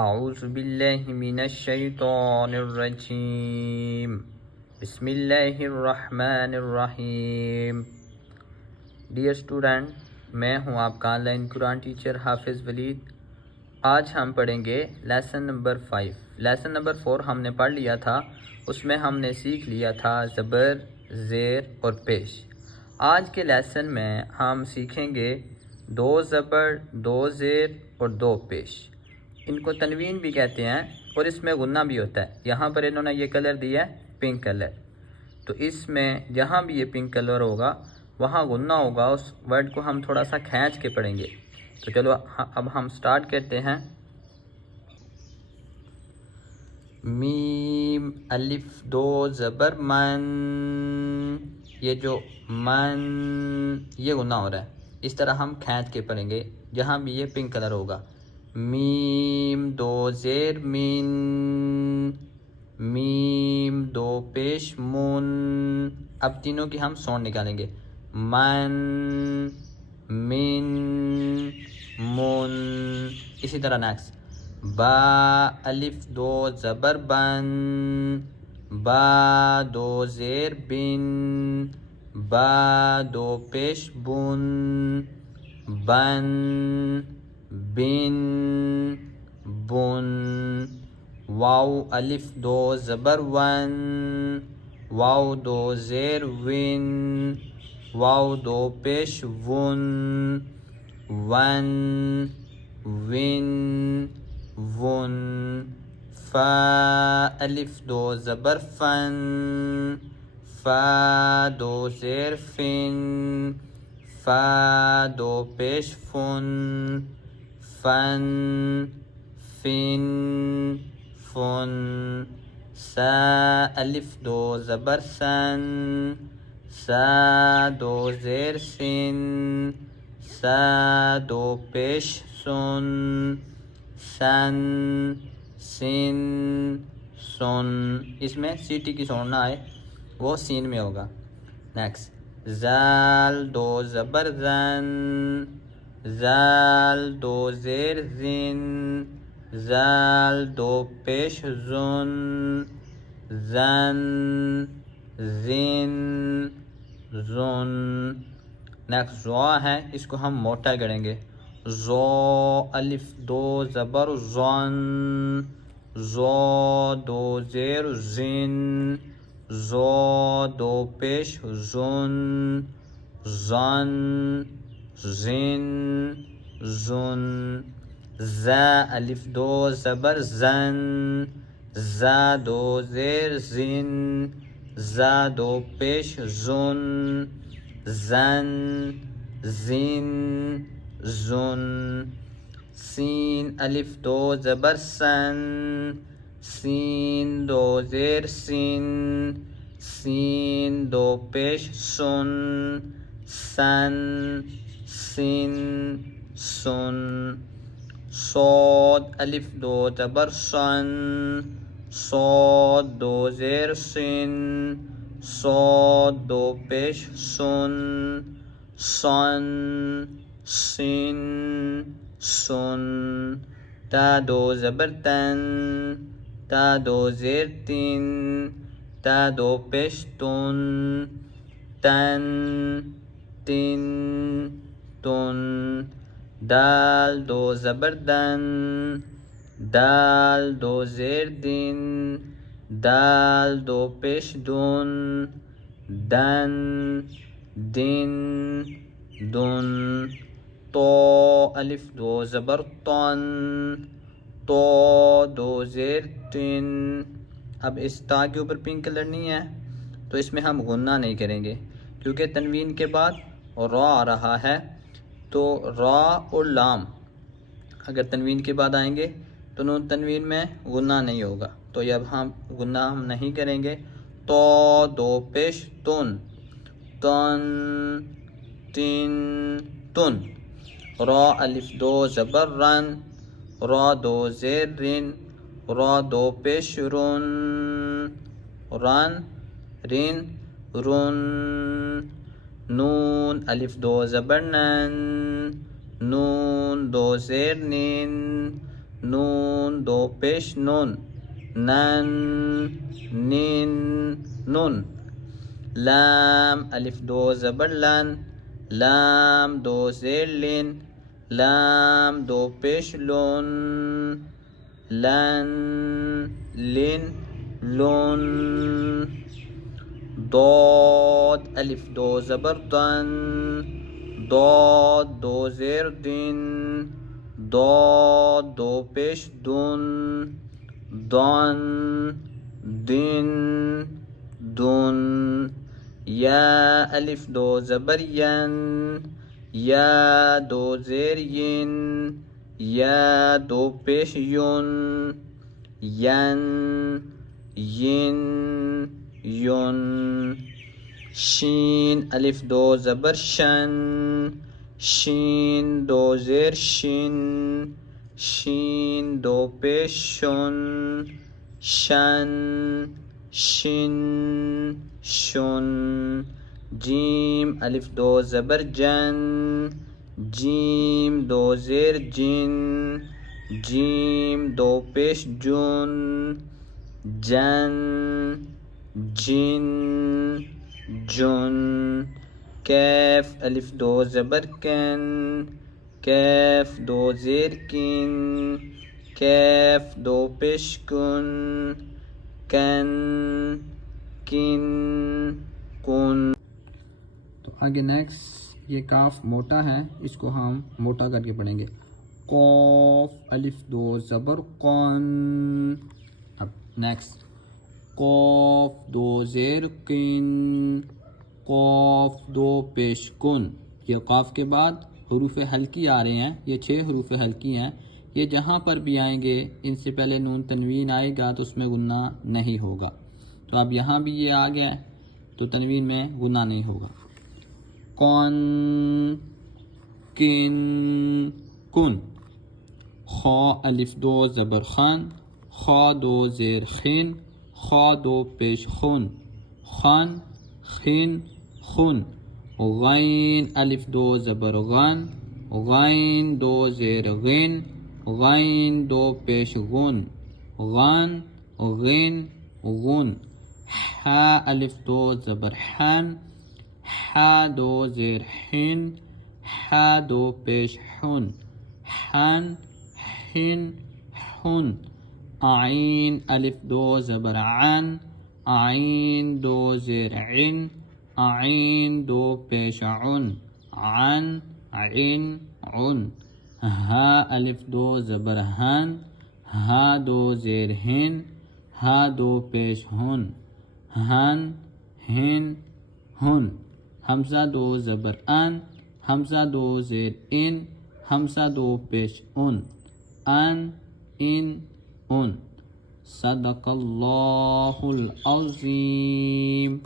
اعوذ باللہ من الشیطان الرجیم بسم اللہ الرحمن الرحیم۔ ڈیئر اسٹوڈنٹ، میں ہوں آپ کا آن لائن قرآن ٹیچر حافظ ولید۔ آج ہم پڑھیں گے لیسن نمبر 5۔ لیسن نمبر 4 ہم نے پڑھ لیا تھا، اس میں ہم نے سیکھ لیا تھا زبر، زیر اور پیش۔ آج کے لیسن میں ہم سیکھیں گے 2 زبر، 2 زیر اور 2 پیش۔ ان کو تنوین بھی کہتے ہیں اور اس میں غنہ بھی ہوتا ہے۔ یہاں پر انہوں نے یہ کلر دیا ہے پنک کلر، تو اس میں جہاں بھی یہ پنک کلر ہوگا وہاں غنہ ہوگا۔ اس ورڈ کو ہم تھوڑا سا کھینچ کے پڑھیں گے۔ تو چلو اب ہم سٹارٹ کرتے ہیں۔ میم الف 2 زبر من، یہ جو من یہ غنہ ہو رہا ہے، اس طرح ہم کھینچ کے پڑھیں گے جہاں بھی یہ پنک کلر ہوگا۔ میم 2 زیر من، میم 2 پیش من۔ اب تینوں کی ہم ساؤنڈ نکالیں گے، من، من، من۔ اسی طرح نیکسٹ با الف 2 زبر بن، با 2 زیر بن، با 2 پیش بن، بن، بن، بن۔ واو الف 2 زبر ون، واو 2 زیر ون، واو 2 پیش ون، ون، ون، ون۔ فا الف 2 زبر فن، فا 2 زیر فن، فا 2 پیش فن، فن، فن، فن۔ سا الف 2 زبر سن، سا 2 زیر سن، سا 2 پیش سن، سن، سن، سن۔ اس میں سیٹی کی ساؤنڈ نہ آئے، وہ سین میں ہوگا۔ نیکسٹ زال 2 زبر زن، زال 2 زیر زن، زال 2 پیش زن، زن، زن، زن۔ نیکسٹ زو ہے، اس کو ہم موٹا کریں گے۔ زو الف 2 زبر زن، زو 2 زیر زن، زو 2 پیش زن، زن، زن، زن۔ زا الف 2 زبر زن، زا 2 زیر زن، زا 2 پیش زن، زن، زن، زن۔ سین الف 2 زبر سن، سین 2 زیر سن، سین 2 پیش سن، سن، سن، سن۔ صاد الف 2 زبر سن، صاد 2 زیر سن، صاد 2 پیش سن، سن، سن، سن۔ تا 2 زبر تن، تا 2 زیر تن، تا 2 پیش تن، تن، تن، تن۔ دال 2 زبر دن، دال 2 زیر دن، دال 2 پیش دن، دن، دن، دن۔ تو الف 2 زبر تن، تو 2 زیر تن۔ اب اس تا کے اوپر پنک کلر نہیں ہے تو اس میں ہم غنہ نہیں کریں گے، کیونکہ تنوین کے بعد را آ رہا ہے، تو را اور لام اگر تنوین کے بعد آئیں گے تو نون تنوین میں غنہ نہیں ہوگا، تو اب ہم غنہ ہم نہیں کریں گے۔ تو 2 پیش تن، تن، تن، تن۔ را الف 2 زبر رن، را 2 زیر رن، را 2 پیش رن، رن، رن، رن۔ نون الف 2 زبر نن، نون 2 زیر نین، نون دو پیش نون نن نین نون لام الف دو زبر لن لام دو زیر لن لام دو پیش لون لن لن لون ضاد الف دو زبر دن ضاد دو زیر دن ضاد دو پیش دن دن دن دن یا الف دو زبر ین یا دو زیر ین یا دو پیش یون ین ین یون شین الف دو زبر شن شین دو زیر شین شین دو پیش شن شن شن شن جیم الف دو زبر جن جیم دو زیر جن جیم دو پیش جن جن جن جن کیف الف دو زبر کن کیف دو زیر کن کیف دو پیش کن کن کن کن تو آگے نیکسٹ یہ کاف موٹا ہے، اس کو ہم موٹا کر کے پڑھیں گے قوف الف دو زبر قن. اب نیکسٹ قوف دو زیر قن قوف دو پیش کن. یہ قاف کے بعد حروف حلقی آ رہے ہیں، یہ 6 حروف حلقی ہیں. یہ جہاں پر بھی آئیں گے ان سے پہلے نون تنوین آئے گا تو اس میں غنہ نہیں ہوگا. تو اب یہاں بھی یہ آ گیا تو تنوین میں غنہ نہیں ہوگا. قن کن کن. خا الف دو زبر خان خا دو زیر خین خا دو پیش خون خان خین خون. غین الف دو زبر غن غین دو زیر غین غین دو پیش غن غن غین غن. حا الف دو زبر حن حا دو زیر حن حا دو پیش حن حن حن حن. عین الف دو زبر عن عین دو زیر عن عین دو پیش عن عن عن عن. ہا الف دو زبر ہن ہا دو زیر ہن ہا دو پیش ہن ہن ہن ہن. حمزہ دو زبر ان حمزہ دو زیر ان حمزہ دو پیش ان ان ان. صدق اللہ العظیم.